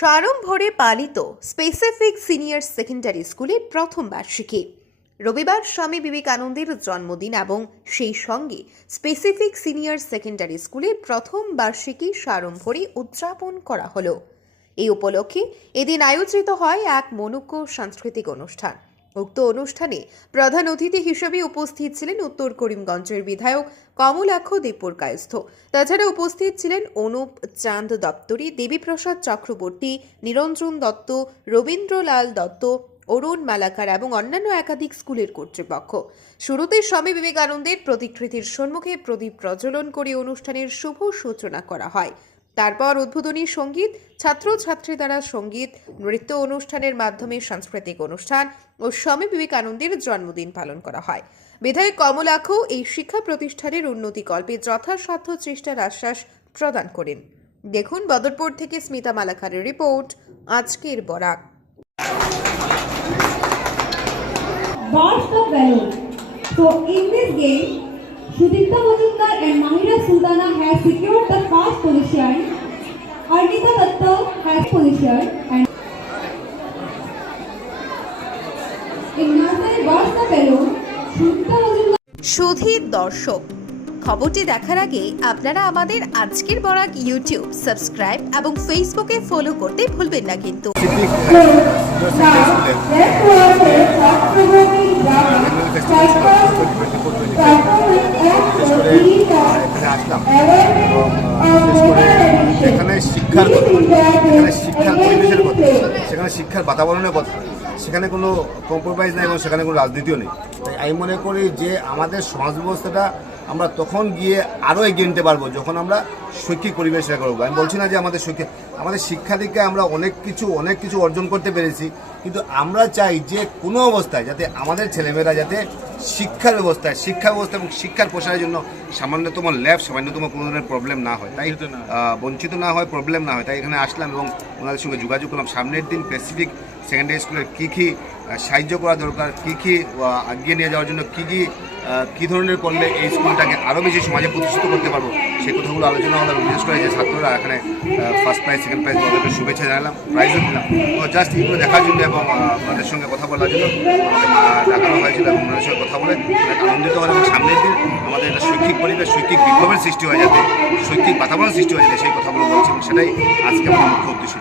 সাড়ম্বরে পালিত specific senior secondary স্কুলের প্রথম বার্ষিকী। রবিবার স্বামী বিবেকানন্দের জন্মদিন এবং সেই সঙ্গে স্পেসিফিক সিনিয়র সেকেন্ডারি স্কুলের প্রথম বার্ষিকী সাড়ম্বরে উদযাপন করা হলো। এই উপলক্ষে এদিন আয়োজিত হয় এক মনোজ্ঞ সাংস্কৃতিক অনুষ্ঠান। উক্ত অনুষ্ঠানে প্রধান অতিথি হিসেবে উপস্থিত ছিলেন উত্তর করিমগঞ্জের বিধায়ক কমলাক্ষ দেবপুরকায়স্থ। তাছাড়া উপস্থিত ছিলেন অনুপ চাঁদ দপ্তরি, দেবীপ্রসাদ চক্রবর্তী, নিরঞ্জন দত্ত, রবীন্দ্রলাল দত্ত, অরুণ মালাকার এবং অন্যান্য একাধিক স্কুলের কর্তৃপক্ষ। শুরুতে স্বামী বিবেকানন্দের প্রতিকৃতির সম্মুখে প্রদীপ প্রজ্বলন করে অনুষ্ঠানের শুভ সূচনা করা হয়। তারপর উদ্বোধনী সঙ্গীত, ছাত্রছাত্রী দ্বারা সঙ্গীত, নৃত্য অনুষ্ঠানের মাধ্যমে সাংস্কৃতিক অনুষ্ঠান ও স্বামী বিবেকানন্দের জন্মদিন পালন করা হয়। বিধায়ক কমলাক্ষ এই শিক্ষা প্রতিষ্ঠানের উন্নতিকল্পে যথাসাধ্য চেষ্টার আশ্বাস প্রদান করেন। দেখুন বদরপুর থেকে স্মিতা মালাকারের রিপোর্ট, আজকের Barak. Burst the balloon. So in this game, Sudipta Majumdar and Mahira Sultana has secured the first position. Arnita Datta has position and in nursery burst the balloon, Sudipta Majumdar. Sudhir দর্শক, খবরটি দেখার আগে আপনারা আমাদের আজকের বরাক ইউটিউব সাবস্ক্রাইব এবং ফেসবুকে follow করতে ভুলবেন না কিন্তু। সেখানে শিক্ষার পরিবেশের কথা, সেখানে শিক্ষার বাতাবরণের কথা, সেখানে কোনো কম্প্রোমাইজ নেই এবং সেখানে কোনো রাজনীতিও নেই। তাই আমি মনে করি যে আমাদের সমাজ ব্যবস্থাটা আমরা তখন গিয়ে আরও এগিয়ে নিতে পারবো যখন আমরা শৈক্ষিক পরিবেশটা করবো। আমি বলছি না যে আমাদের শিক্ষা থেকে আমরা অনেক কিছু অর্জন করতে পেরেছি, কিন্তু আমরা চাই যে কোনো অবস্থায় যাতে আমাদের ছেলেমেয়েরা যাতে শিক্ষা ব্যবস্থা এবং শিক্ষার প্রসারের জন্য সামান্যতম ল্যাব, সামান্যতম কোনো ধরনের প্রবলেম না হয়, তাই বঞ্চিত না হয়, প্রবলেম না হয়। তাই এখানে আসলাম এবং ওনাদের সঙ্গে যোগাযোগ করলাম। সামনের দিন স্পেসিফিক সেকেন্ডারি স্কুলের কী সাহায্য করা দরকার, কী এগিয়ে নিয়ে যাওয়ার জন্য কী ধরনের করলে এই স্কুলটাকে আরও বেশি সমাজে প্রতিষ্ঠিত করতে পারবো, সেই কথাগুলো আলোচনা হলো। বিশেষ করে যে ছাত্ররা এখানে ফার্স্ট প্রাইজ, সেকেন্ড প্রাইজ, ওদেরকে শুভেচ্ছা জানালাম, প্রাইজও দিলাম। তো জাস্ট এগুলো দেখার জন্য এবং ওনাদের সঙ্গে কথা বলার জন্য দেখানো হয়েছিল এবং ওনাদের সঙ্গে কথা বলে অনেক আনন্দিত হল। এবং সামনের দিন আমাদের একটা শৈক্ষিক পরিবেশ, শৈক্ষিক বিপ্লবের সৃষ্টি হয়ে যাতে, শৈক্ষিক বাতাবরণ সৃষ্টি হয়ে যাতে সেই কথাগুলো বলছি এবং সেটাই আজকে আমাদের মুখ্য উদ্দেশ্য।